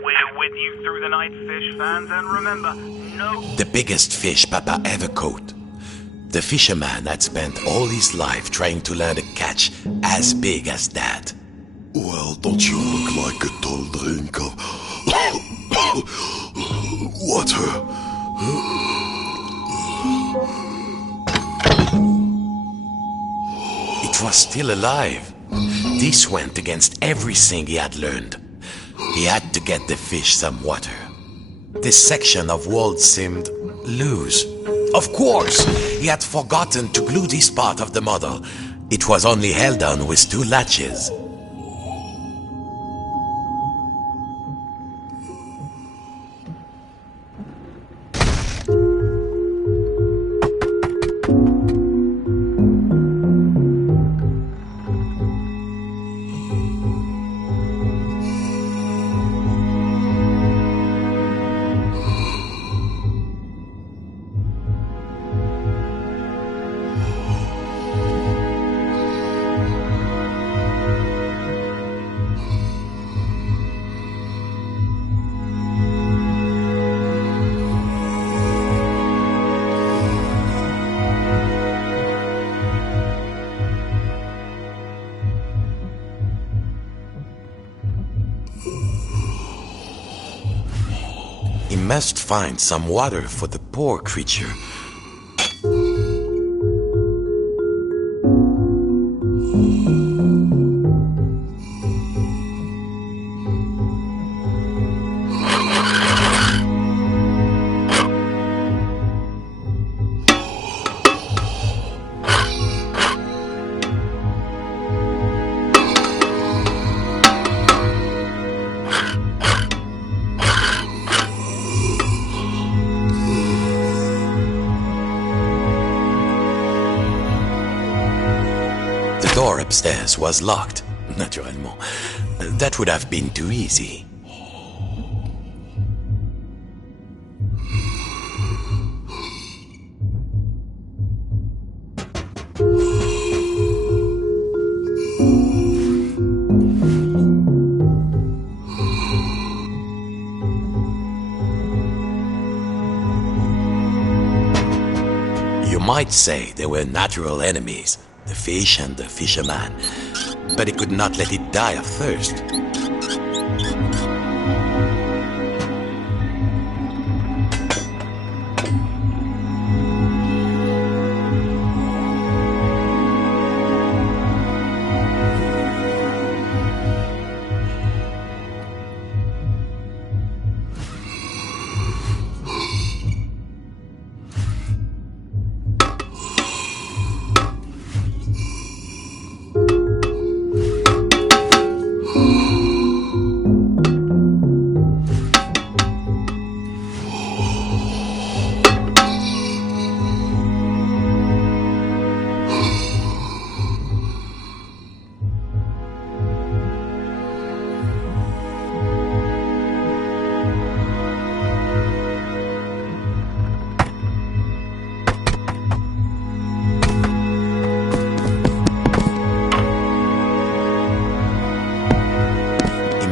We're with you through the night, fish fans, and remember, no... The biggest fish Papa ever caught. The fisherman had spent all his life trying to learn a catch as big as that. Well, don't you look like a tall drink of water? It was still alive. This went against everything he had learned. He had to get the fish some water. This section of wall seemed loose. Of course, he had forgotten to glue this part of the model. It was only held on with 2 latches. He must find some water for the poor creature. The door upstairs was locked, naturellement. That would have been too easy. You might say they were natural enemies, the fish and the fisherman, but he could not let it die of thirst.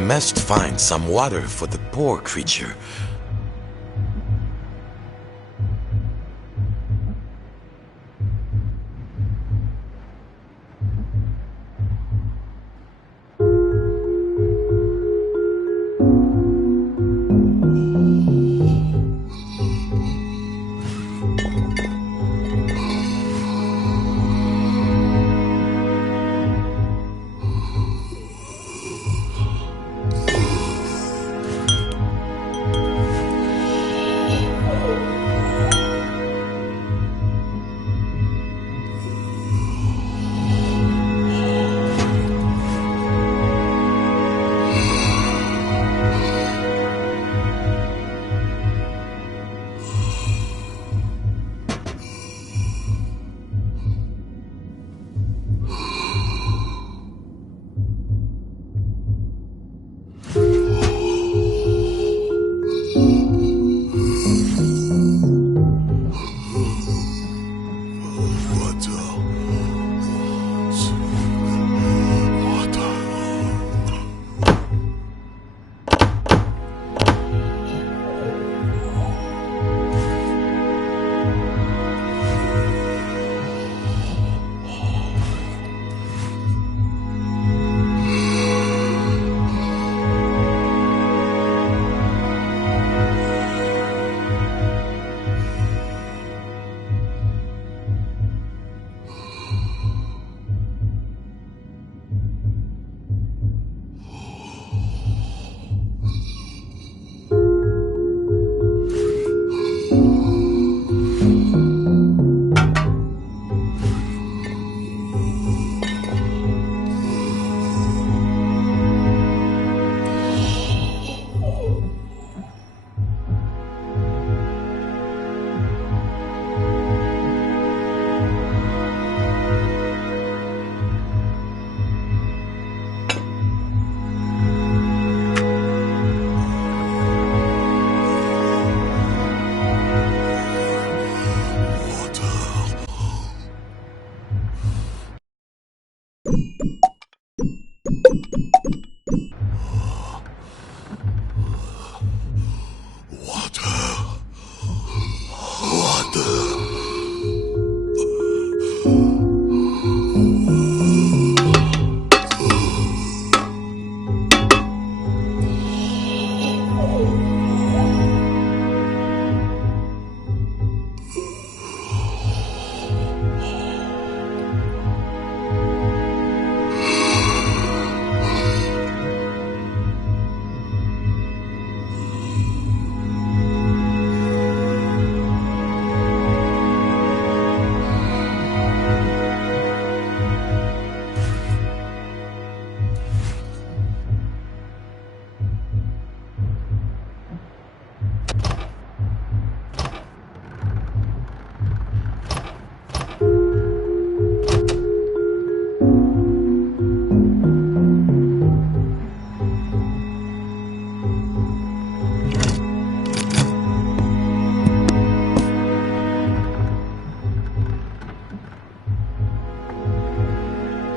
Must find some water for the poor creature.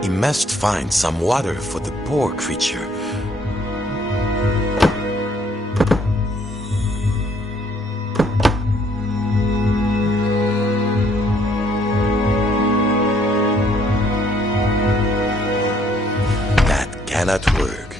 He must find some water for the poor creature. That cannot work.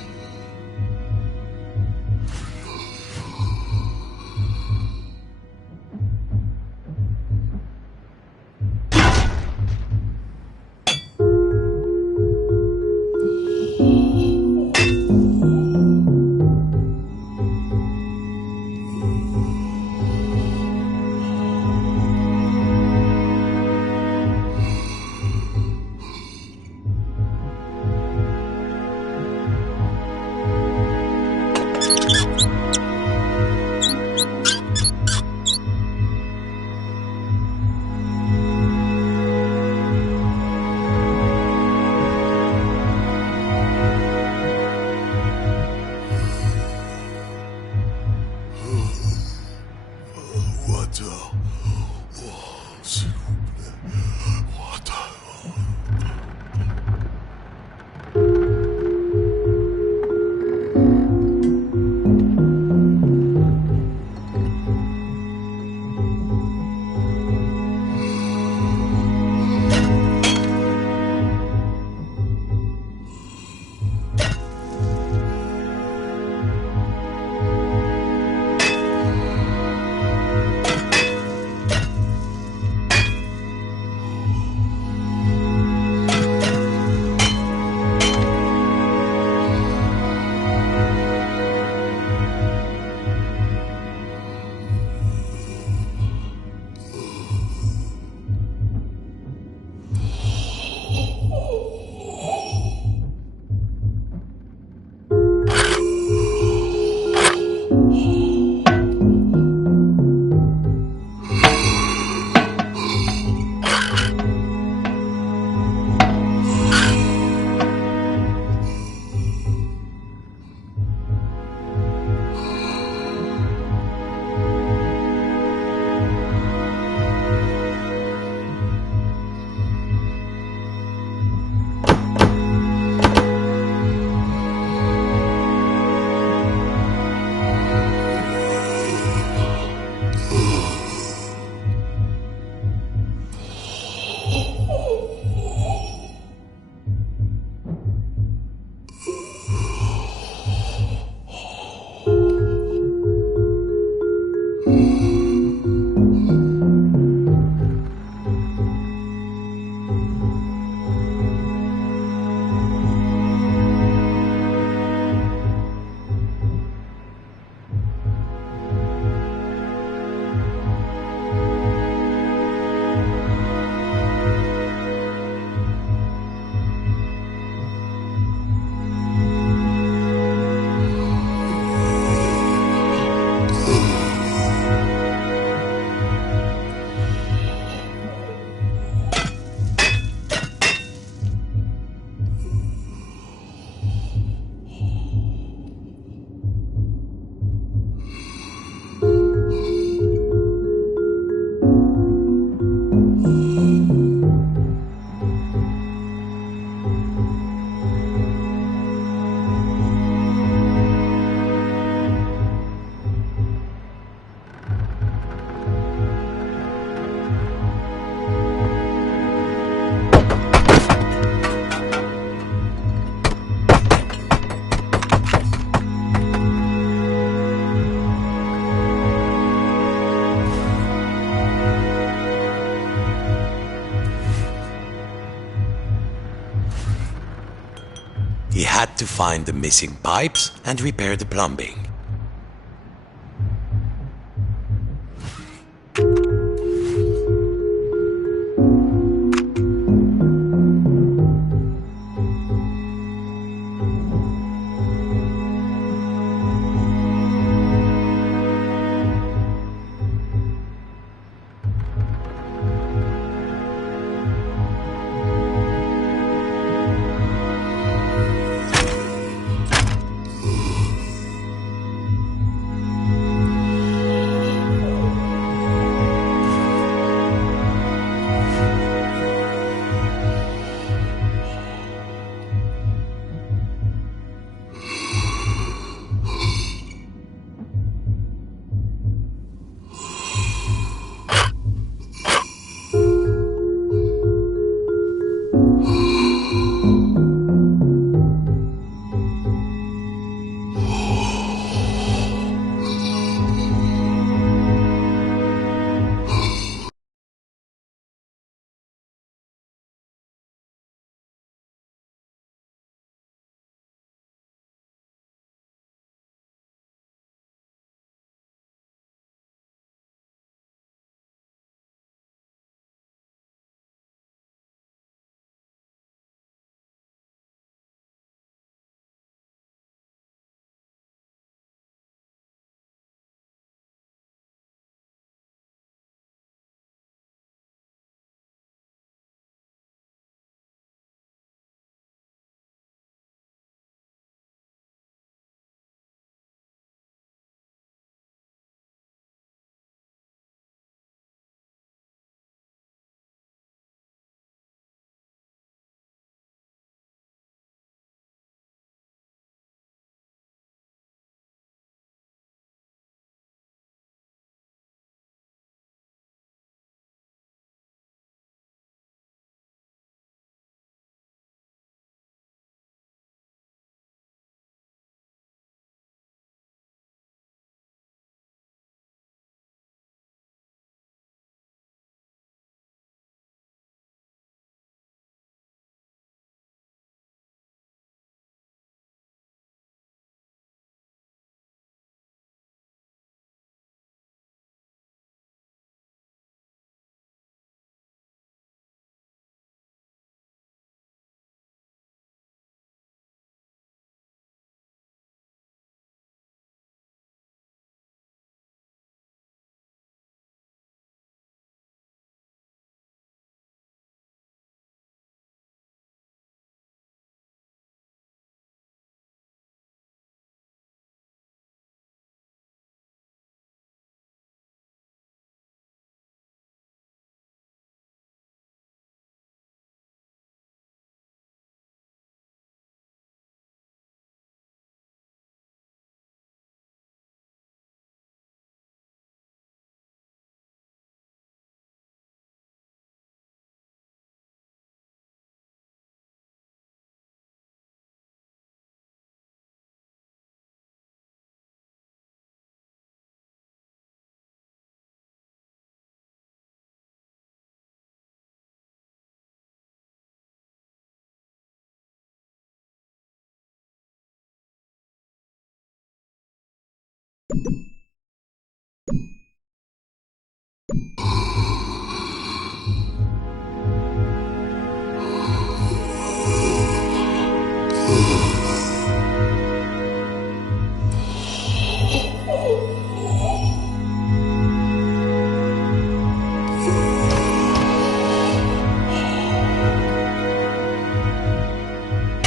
had to find the missing pipes and repair the plumbing.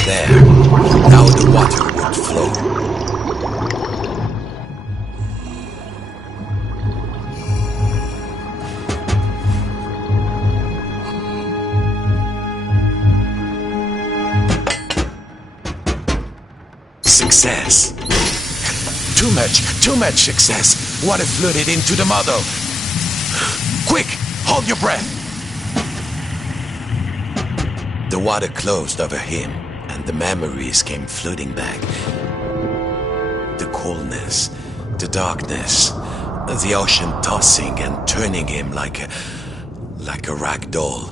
There. Now the water would flow. Success. Too much success. Water flooded into the model. Quick, hold your breath. The water closed over him, and the memories came flooding back. The coolness, the darkness, the ocean tossing and turning him like a rag doll.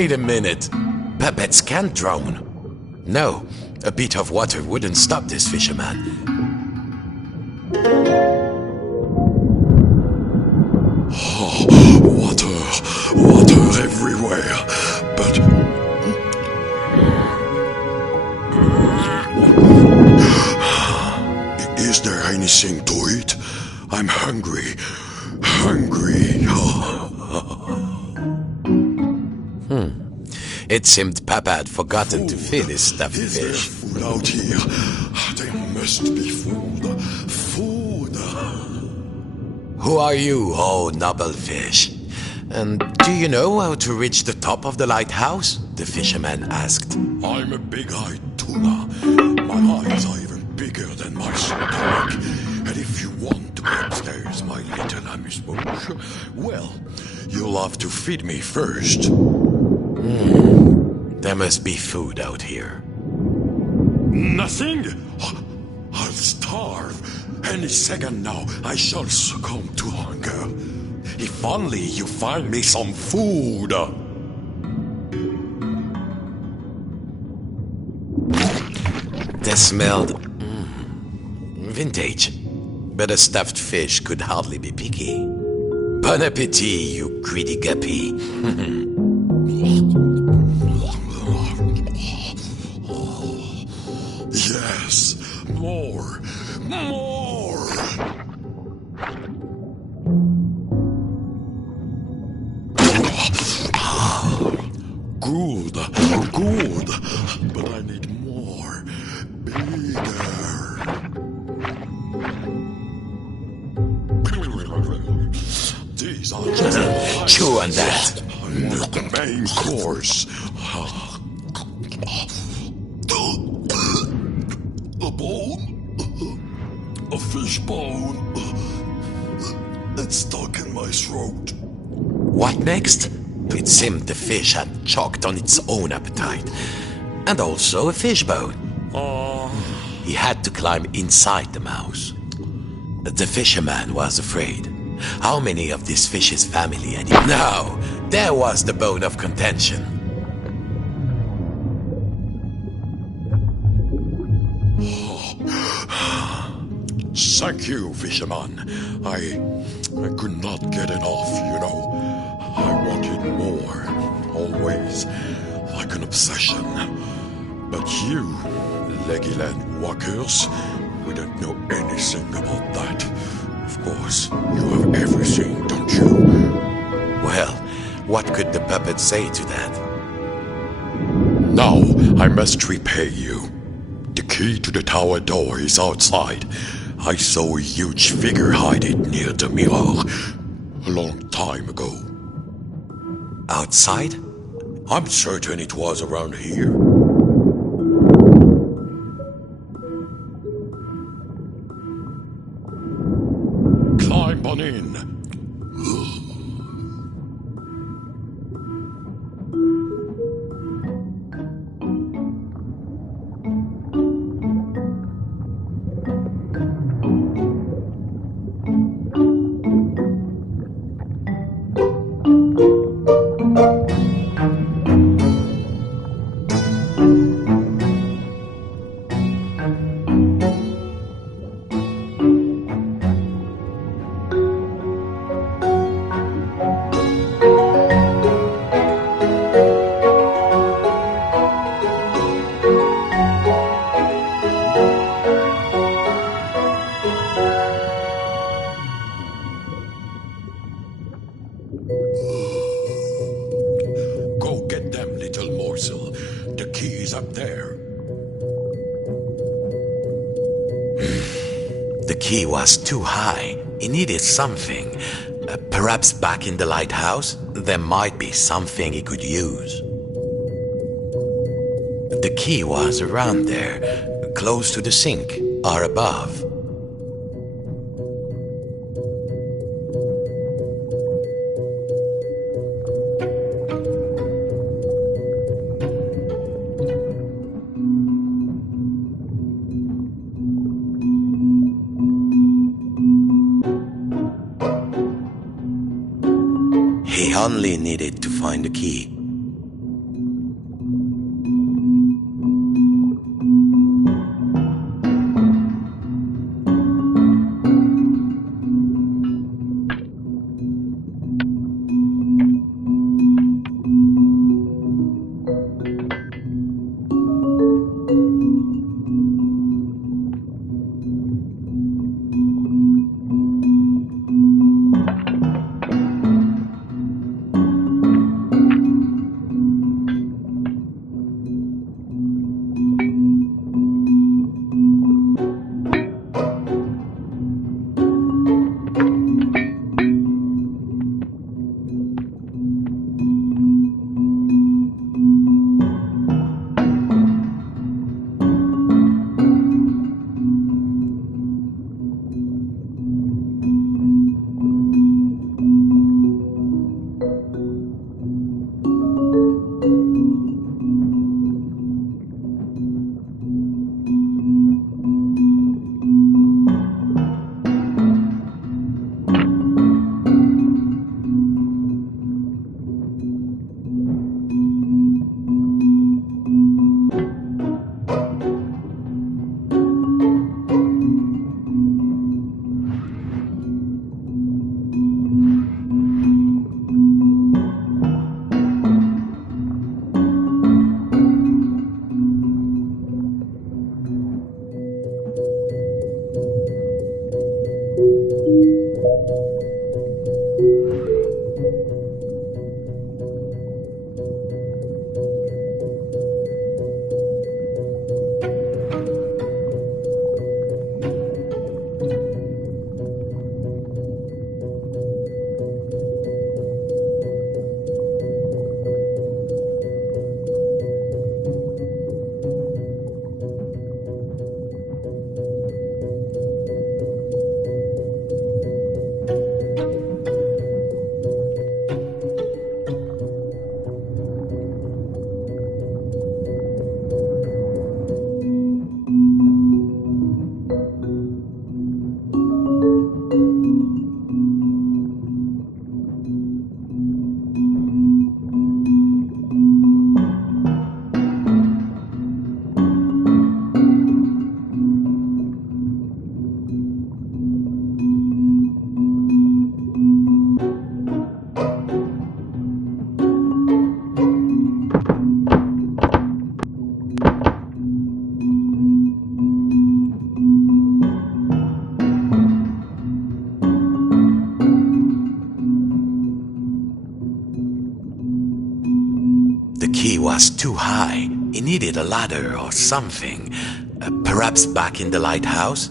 Wait a minute. Puppets can't drown. No, a bit of water wouldn't stop this fisherman. Water everywhere. But is there anything to eat? I'm hungry. It seemed Papa had forgotten to feed his stuffed Is there fish. food out here? There must be food. Food. Who are you, oh noble fish? And do you know how to reach the top of the lighthouse? The fisherman asked. I'm a big-eyed tuna. My eyes are even bigger than my stomach. And if you want to go upstairs, my little amuse-bouche, well, you'll have to feed me first. There must be food out here. Nothing? I'll starve. Any second now, I shall succumb to hunger. If only you find me some food. They smelled vintage, but a stuffed fish could hardly be picky. Bon appetit, you greedy guppy. Yes, more. Good, but I need more. Bigger. These are just Chew on that. I want the main course. A bone? A fish bone? It's stuck in my throat. What next? It seemed the fish had choked on its own appetite. And also a fish bone. He had to climb inside the mouse. The fisherman was afraid. How many of this fish's family had he? Now, there was the bone of contention. Thank you, fisherman. I could not get enough, you know. I wanted more, always, like an obsession. But you, Legoland walkers, we don't know anything about that. Of course, you have everything, don't you? Well, what could the puppet say to that? Now, I must repay you. The key to the tower door is outside. I saw a huge figure hiding near the mirror a long time ago. Outside? I'm certain it was around here. Climb on in. Go get them, little morsel. The key is up there. The key was too high. He needed something. Perhaps back in the lighthouse, there might be something he could use. The key was around there, close to the sink, or above. He only needed to find the key. was too high. He needed a ladder or something. Perhaps back in the lighthouse?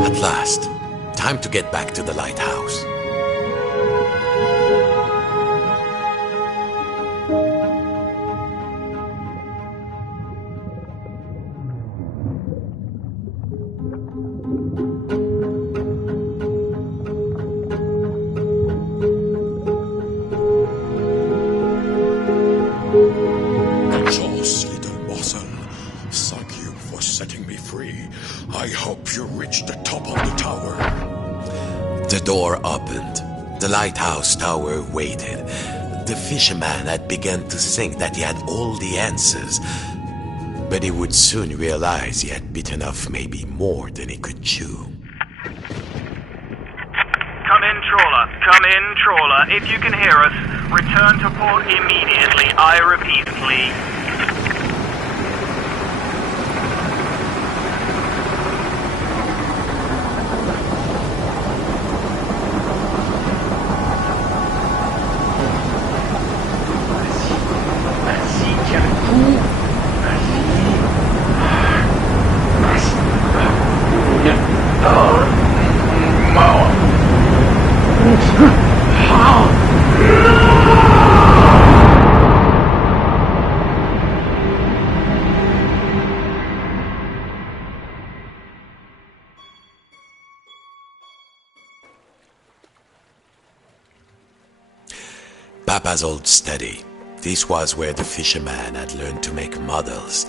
At last, time to get back to the lighthouse. Joss, little morsel, thank you for setting me free. I hope you reach the top of the tower. The door opened. The lighthouse tower waited. The fisherman had begun to think that he had all the answers, but he would soon realize he had bitten off maybe more than he could chew. Come in, trawler. Come in, trawler. If you can hear us, return to port immediately. I repeat, please. Papa's old study. This was where the fisherman had learned to make models.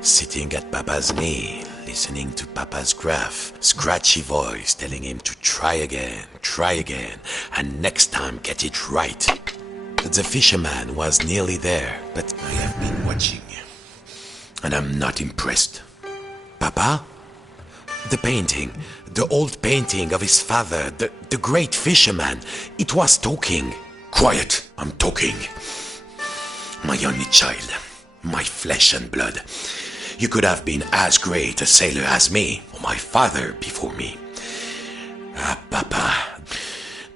Sitting at Papa's knee, listening to Papa's gruff, scratchy voice telling him to try again, and next time get it right. The fisherman was nearly there, but I have been watching, and I'm not impressed. Papa? The painting, the old painting of his father, the great fisherman, it was talking. Quiet, I'm talking. My only child, my flesh and blood. You could have been as great a sailor as me, or my father before me. Ah, Papa,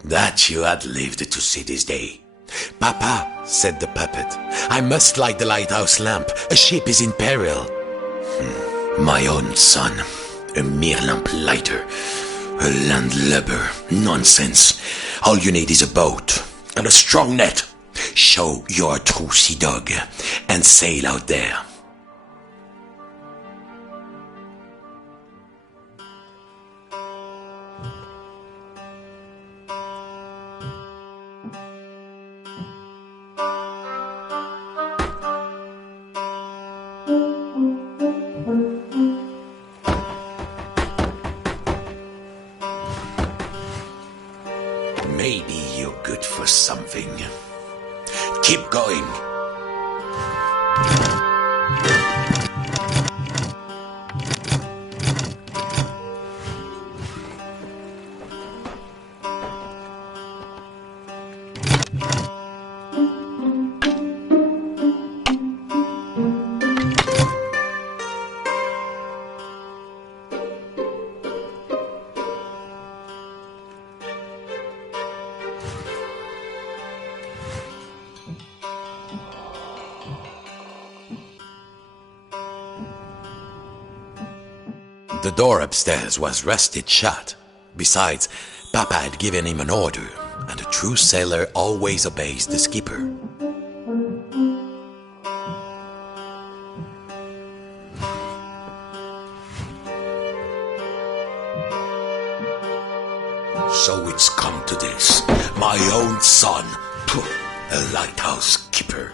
that you had lived to see this day. Papa, said the puppet, I must light the lighthouse lamp. A ship is in peril. My own son, a mere lamp lighter, a landlubber. Nonsense. All you need is a boat and a strong net. Show you're a true sea dog and sail out there. Maybe you're good for something. Keep going. The door upstairs was rusted shut. Besides, Papa had given him an order, and a true sailor always obeys the skipper. So it's come to this. My own son. A lighthouse keeper.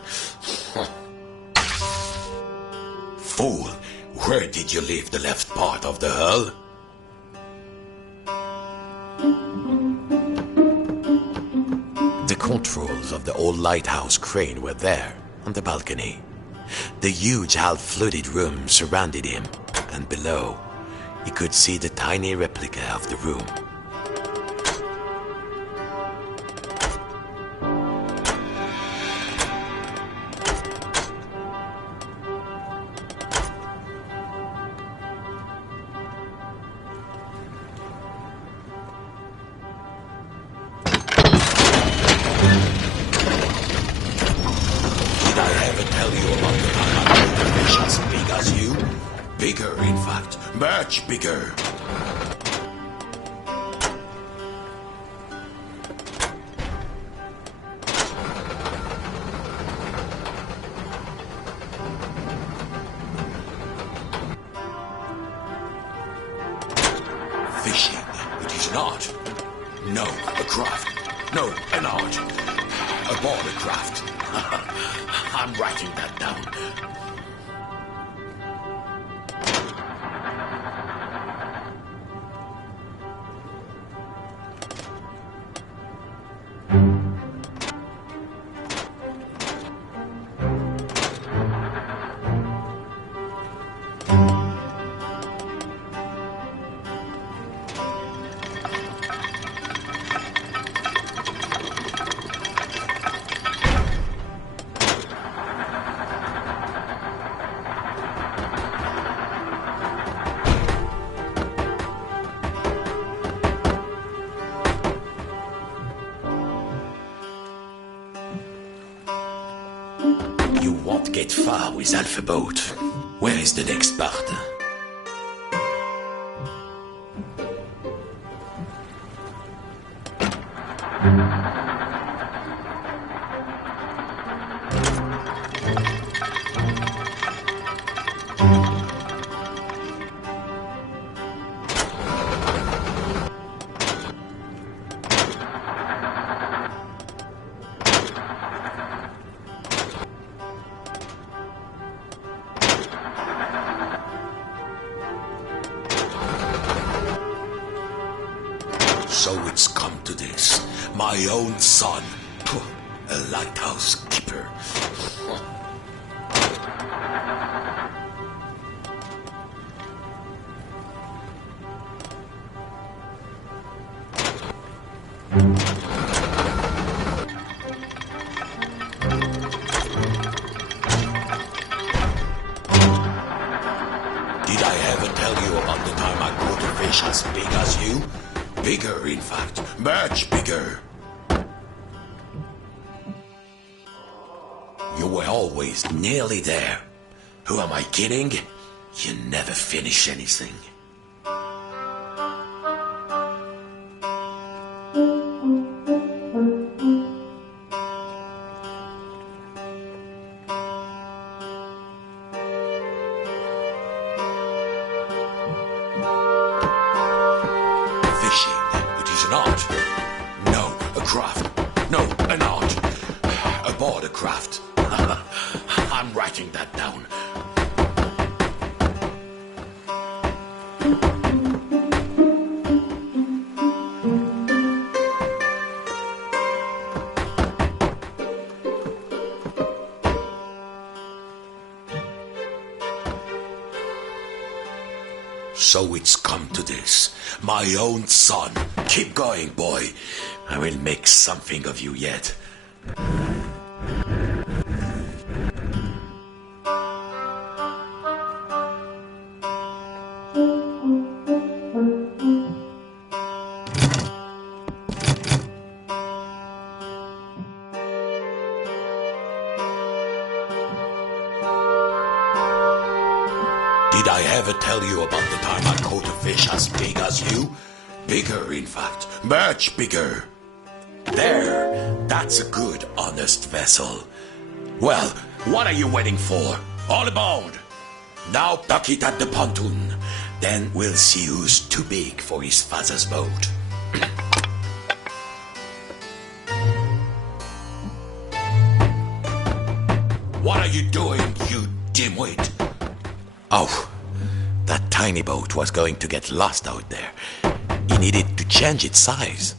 Fool, where did you leave the left part of the hull? The controls of the old lighthouse crane were there, on the balcony. The huge half-flooded room surrounded him, and below, He could see the tiny replica of the room. Did I ever tell you about the time I caught a fish as big as you? Bigger, in fact. Much bigger. Fishing. It is not. No, a craft. No, an art. Aboard a craft. I'm writing that down. You won't get far with Alpha Boat. Where is the next part? So it's come to this. My own son. Puh, a lighthouse keeper. Did I ever tell you about the time I caught a fish as big as you? Bigger, in fact. Much bigger. You were always nearly there. Who am I kidding? You never finish anything. Fishing. It is an art. No, a craft. No, an art. Aboard a craft. I'm writing that down. So it's come to this. My own son. Keep going, boy. I will make something of you yet. Did I ever tell you about the time I caught a fish as big as you? Bigger, in fact. Much bigger. There. That's a good, honest vessel. Well, what are you waiting for? All aboard! Now dock it at the pontoon. Then we'll see who's too big for his father's boat. What are you doing, you dimwit? Oh, that tiny boat was going to get lost out there. He needed to change its size.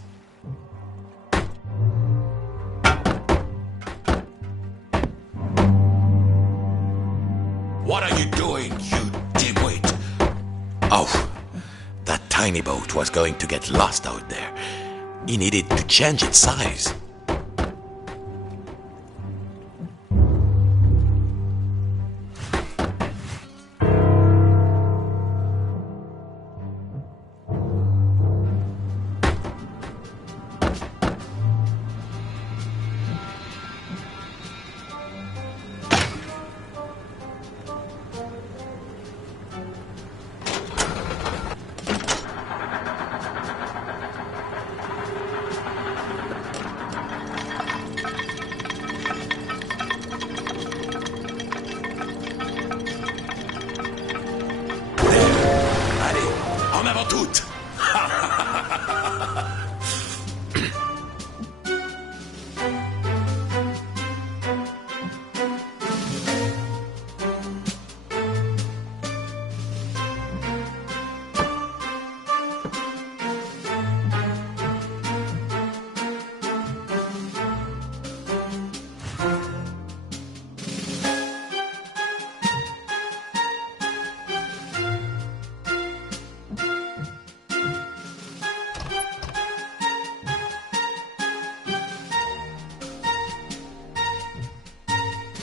What are you doing, you dimwit? Oh, tiny boat was going to get lost out there. He needed to change its size. En avant toute!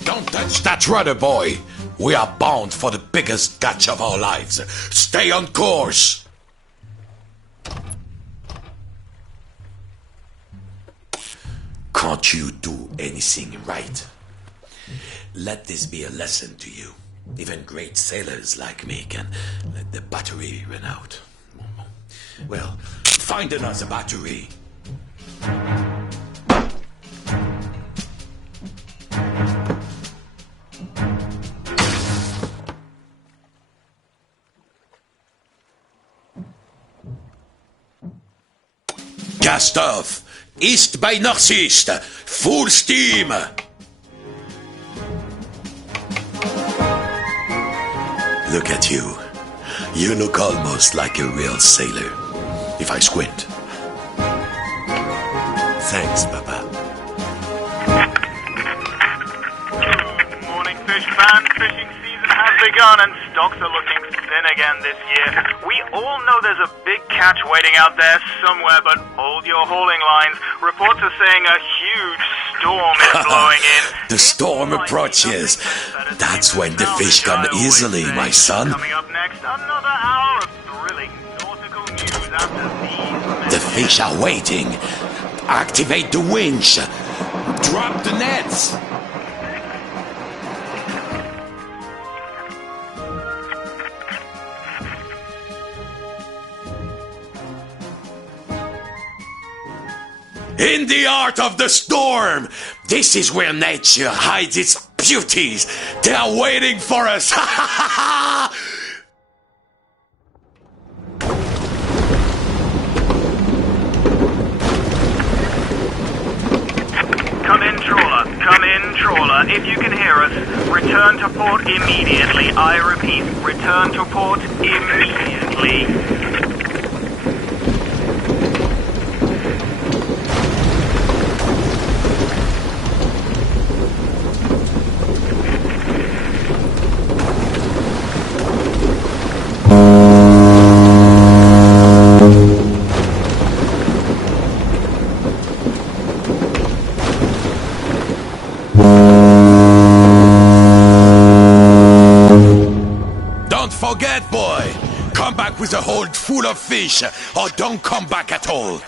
Don't touch that rudder, boy! We are bound for the biggest catch of our lives. Stay on course! Can't you do anything right? Let this be a lesson to you. Even great sailors like me can let the battery run out. Well, find another battery. Cast off! East by northeast! Full steam! Look at you. You look almost like a real sailor. If I squint. Thanks, Papa. Good morning, fish fans. Fishing season has begun and stocks are looking thin again this year. We all know there's a big catch waiting out there somewhere, but hold your hauling lines. Reports are saying a huge storm is blowing in. The storm approaches. That's when the fish come easily, my son. Coming up next, another hour of thrilling nautical news after these. The fish are waiting. Activate the winch. Drop the nets. In the heart of the storm! This is where nature hides its beauties! They are waiting for us! Ha ha ha ha! Come in, trawler. Come in, trawler. If you can hear us, return to port immediately. I repeat, return to port immediately. Don't forget, boy! Come back with a hold full of fish, or don't come back at all!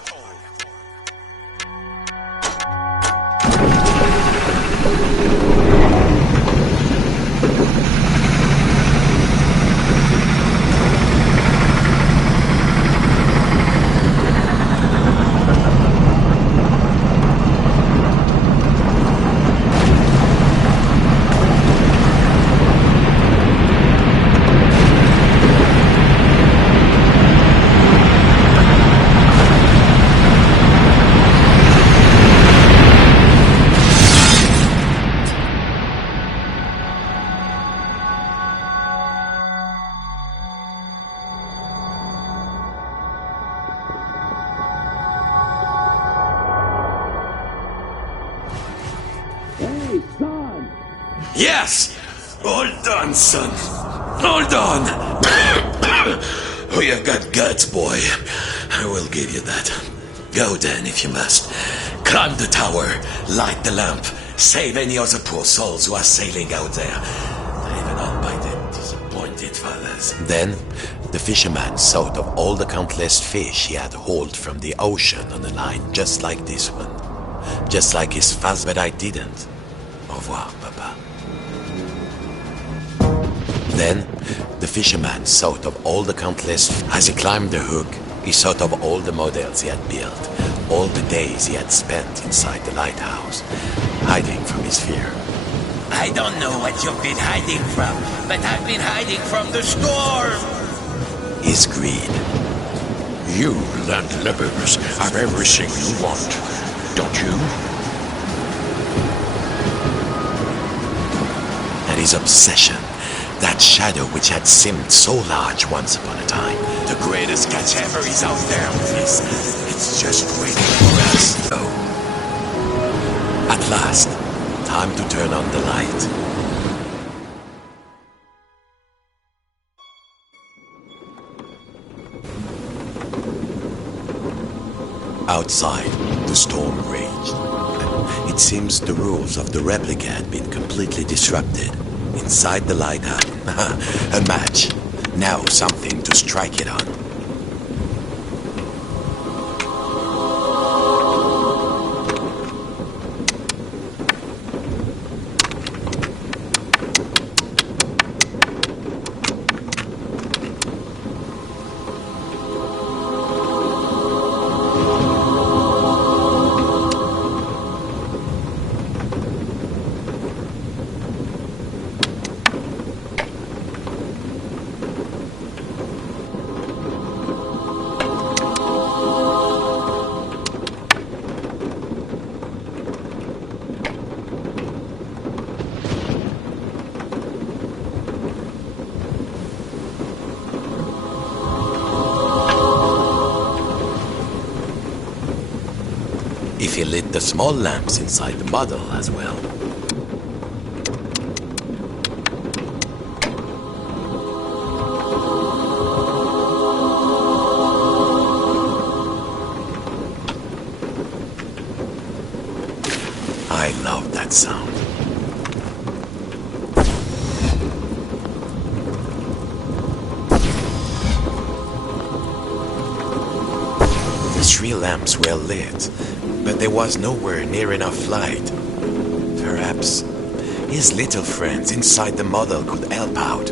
Yes! Hold on, son. Hold on. Oh, you've got guts, boy. I will give you that. Go then, if you must. Climb the tower, light the lamp, save any other poor souls who are sailing out there. Even all by the disappointed fathers. Then, the fisherman thought of all the countless fish he had hauled from the ocean on a line just like this one. Just like his father, but I didn't. Au revoir, Papa. Then, the fisherman thought of all the countless... As he climbed the hook, he thought of all the models he had built, all the days he had spent inside the lighthouse, hiding from his fear. I don't know what you've been hiding from, but I've been hiding from the storm! His greed. You landlubbers have everything you want, don't you? And his obsession. That shadow which had seemed so large once upon a time. The greatest catch ever is out there with us. It's just waiting for us. Oh. At last, time to turn on the light. Outside, the storm raged. It seems the rules of the replica had been completely disrupted. Inside the lighthouse, a match. Now something to strike it on. If he lit the small lamps inside the model as well. I love that sound. The 3 lamps were lit, but there was nowhere near enough light. Perhaps his little friends inside the model could help out.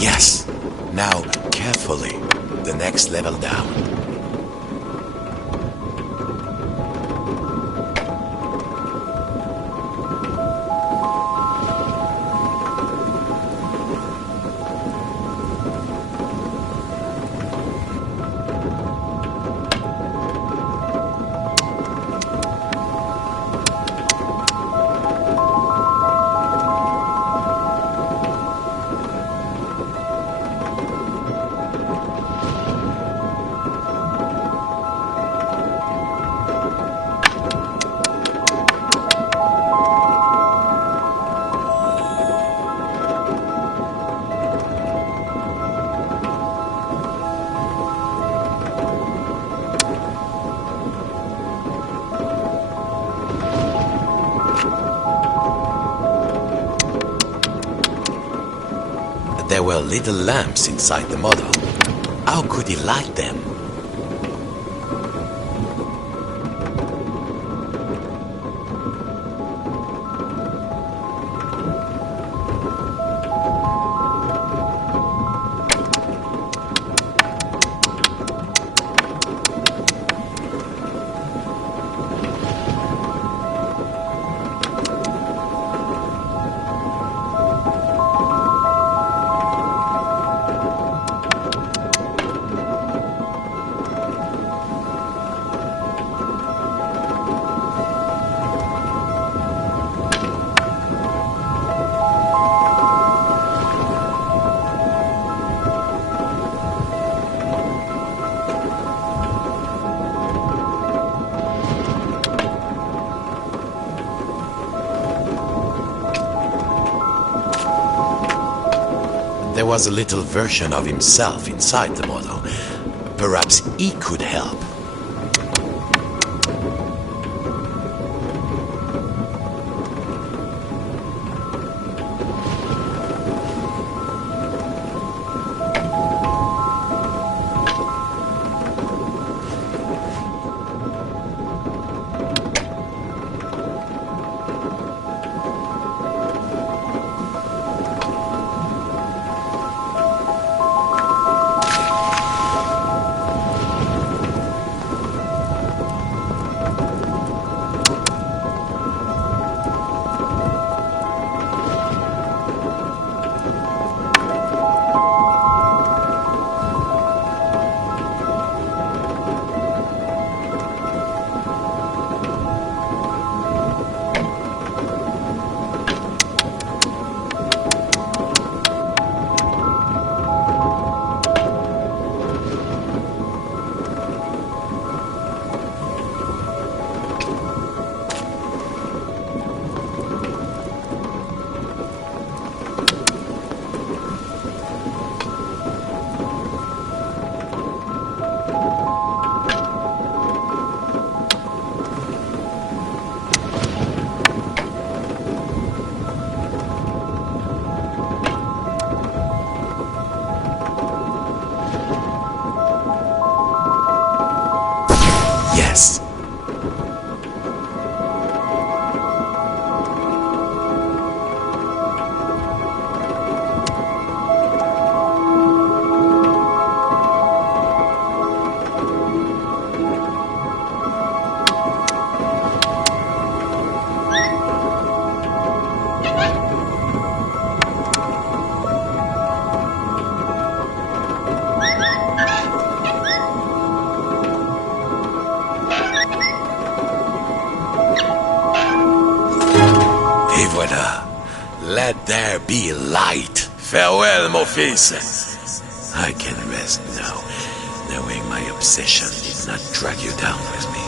Yes. Now, carefully, the next level down. There were little lamps inside the model. How could he light them? was a little version of himself inside the model. Perhaps he could help. Yes. Let there be light. Farewell, mon fils. I can rest now, knowing my obsession did not drag you down with me.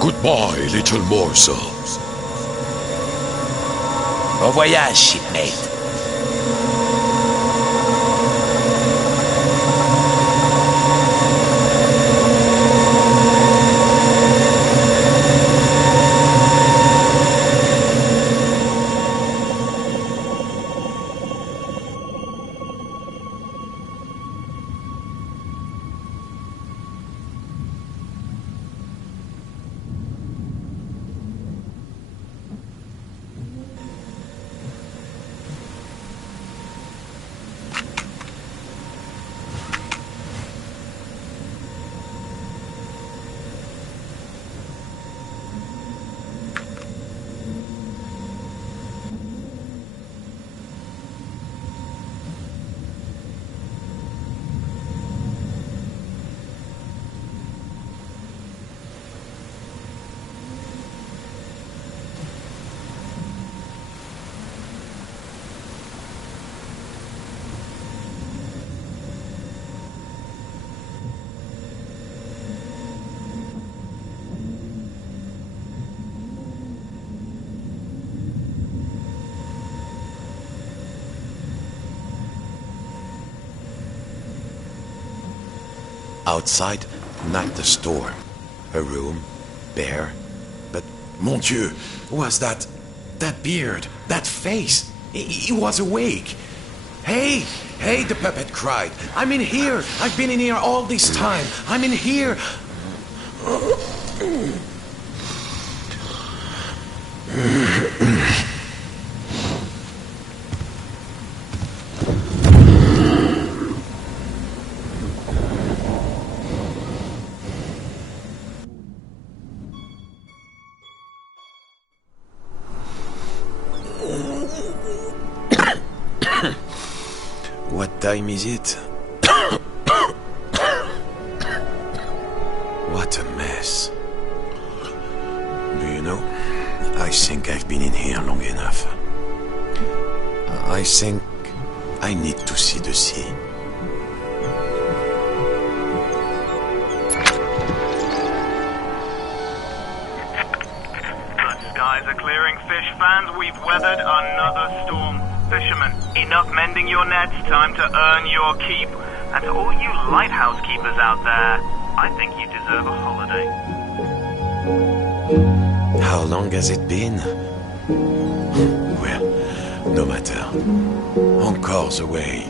Goodbye, little morsel. Bon voyage, shipmate. Outside, not the storm. A room, bare. But, mon Dieu, was that beard, that face? He was awake. Hey, the puppet cried. I'm in here. I've been in here all this time. I'm in here. What time is it? What a mess. Do you know, I think I've been in here long enough. I think I need to see the sea. The skies are clearing, fish fans. We've weathered another storm. Fisherman, enough mending your nets, time to earn your keep. And to all you lighthouse keepers out there, I think you deserve a holiday. How long has it been? Well, no matter. Encore's away.